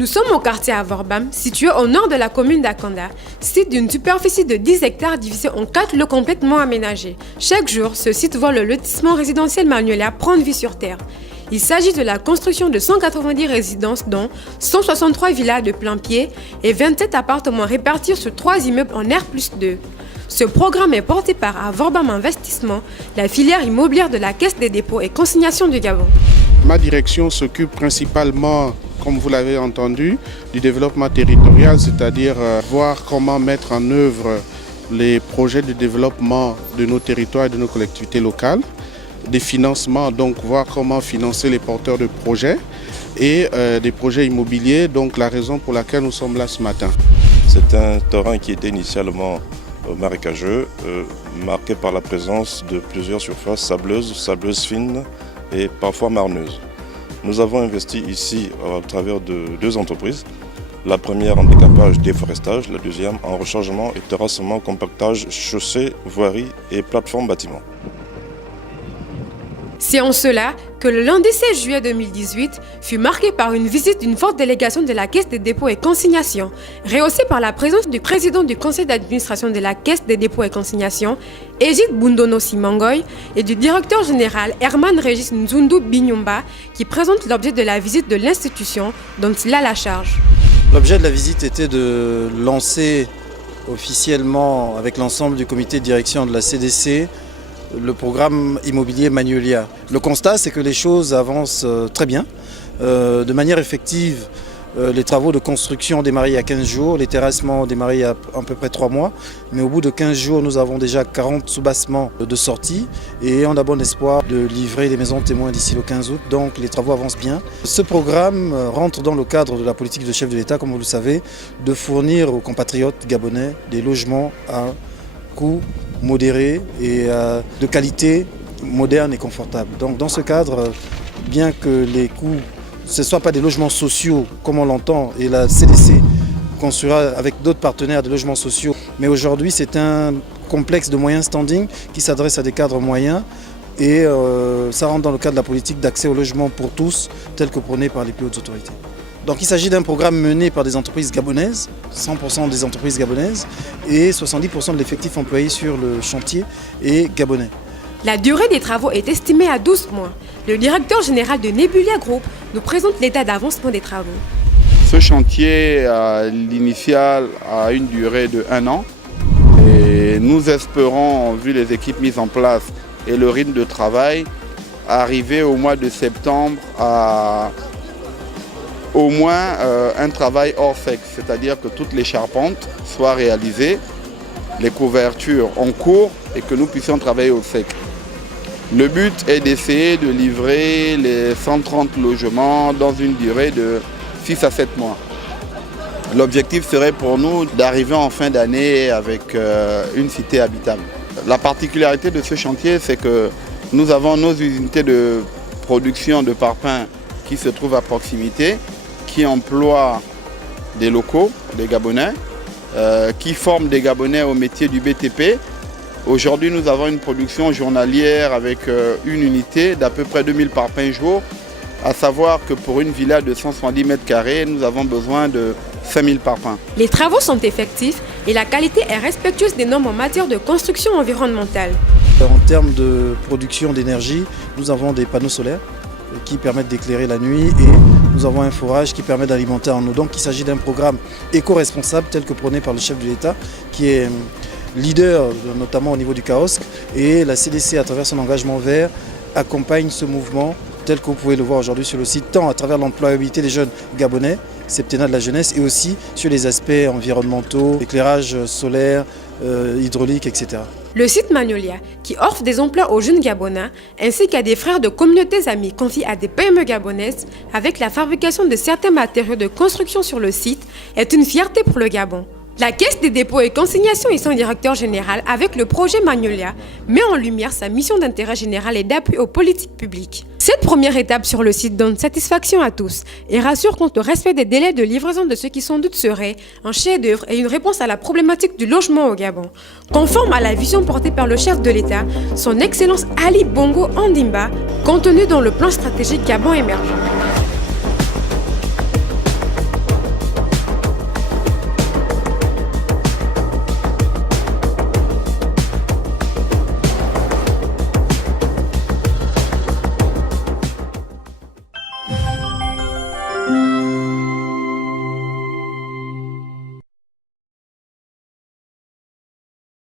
Nous sommes au quartier Avorbam, situé au nord de la commune d'Akanda, site d'une superficie de 10 hectares divisé en 4 lots complètement aménagés. Chaque jour, ce site voit le lotissement résidentiel Magnolia prendre vie sur terre. Il s'agit de la construction de 190 résidences, dont 163 villas de plein pied et 27 appartements répartis sur 3 immeubles en R+2. Ce programme est porté par Avorbam Investissement, la filière immobilière de la Caisse des dépôts et consignations du Gabon. Ma direction s'occupe principalement, comme vous l'avez entendu, du développement territorial, c'est-à-dire voir comment mettre en œuvre les projets de développement de nos territoires et de nos collectivités locales. Des financements, donc voir comment financer les porteurs de projets et des projets immobiliers, donc la raison pour laquelle nous sommes là ce matin. C'est un terrain qui était initialement marécageux, marqué par la présence de plusieurs surfaces sableuses fines et parfois marneuses. Nous avons investi ici à travers de 2 entreprises. La première en décapage, déforestage, la deuxième en rechargement et terrassement, compactage, chaussée, voirie et plateforme bâtiment. C'est en cela que le lundi 16 juillet 2018 fut marqué par une visite d'une forte délégation de la Caisse des dépôts et consignations, rehaussée par la présence du président du conseil d'administration de la Caisse des dépôts et consignations, Egit Bundono Simangoy, et du directeur général Herman Régis Nzundu Binyumba, qui présente l'objet de la visite de l'institution dont il a la charge. L'objet de la visite était de lancer officiellement avec l'ensemble du comité de direction de la CDC le programme immobilier Magnolia. Le constat, c'est que les choses avancent très bien. De manière effective, les travaux de construction ont démarré il y a 15 jours, les terrassements ont démarré il y a à peu près 3 mois. Mais au bout de 15 jours, nous avons déjà 40 soubassements de sortie et on a bon espoir de livrer les maisons témoins d'ici le 15 août. Donc les travaux avancent bien. Ce programme rentre dans le cadre de la politique du chef de l'État, comme vous le savez, de fournir aux compatriotes gabonais des logements à coût modéré et de qualité moderne et confortable. Donc dans ce cadre, bien que les coûts, ce ne soient pas des logements sociaux comme on l'entend, et la CDC construira avec d'autres partenaires des logements sociaux, mais aujourd'hui c'est un complexe de moyens standing qui s'adresse à des cadres moyens et ça rentre dans le cadre de la politique d'accès au logement pour tous, tel que prôné par les plus hautes autorités. Donc il s'agit d'un programme mené par des entreprises gabonaises, 100% des entreprises gabonaises et 70% de l'effectif employé sur le chantier est gabonais. La durée des travaux est estimée à 12 mois. Le directeur général de Nebulia Group nous présente l'état d'avancement des travaux. Ce chantier, l'initial, a une durée de 1 an et nous espérons, vu les équipes mises en place et le rythme de travail, arriver au mois de septembre à au moins un travail hors sec, c'est-à-dire que toutes les charpentes soient réalisées, les couvertures en cours et que nous puissions travailler au sec. Le but est d'essayer de livrer les 130 logements dans une durée de 6 à 7 mois. L'objectif serait pour nous d'arriver en fin d'année avec une cité habitable. La particularité de ce chantier, c'est que nous avons nos unités de production de parpaings qui se trouvent à proximité, qui emploient des locaux, des Gabonais, qui forment des Gabonais au métier du BTP. Aujourd'hui, nous avons une production journalière avec une unité d'à peu près 2000 parpaings jour, à savoir que pour une villa de 170 mètres carrés, nous avons besoin de 5000 parpaings. Les travaux sont effectifs et la qualité est respectueuse des normes en matière de construction environnementale. En termes de production d'énergie, nous avons des panneaux solaires qui permettent d'éclairer la nuit et nous avons un forage qui permet d'alimenter en eau. Donc il s'agit d'un programme éco-responsable tel que prôné par le chef de l'État qui est leader notamment au niveau du CAOSC, et la CDC à travers son engagement vert accompagne ce mouvement tel que vous pouvez le voir aujourd'hui sur le site, tant à travers l'employabilité des jeunes gabonais, septennat de la jeunesse, et aussi sur les aspects environnementaux, éclairage solaire, hydraulique, etc. Le site Magnolia, qui offre des emplois aux jeunes Gabonais, ainsi qu'à des frères de communautés amies confiés à des PME gabonaises, avec la fabrication de certains matériaux de construction sur le site, est une fierté pour le Gabon. La Caisse des dépôts et consignations et son directeur général, avec le projet Magnolia, met en lumière sa mission d'intérêt général et d'appui aux politiques publiques. Cette première étape sur le site donne satisfaction à tous et rassure quant au respect des délais de livraison de ce qui sans doute serait un chef-d'œuvre et une réponse à la problématique du logement au Gabon. Conforme à la vision portée par le chef de l'État, son Excellence Ali Bongo Ondimba, contenue dans le plan stratégique Gabon émergent.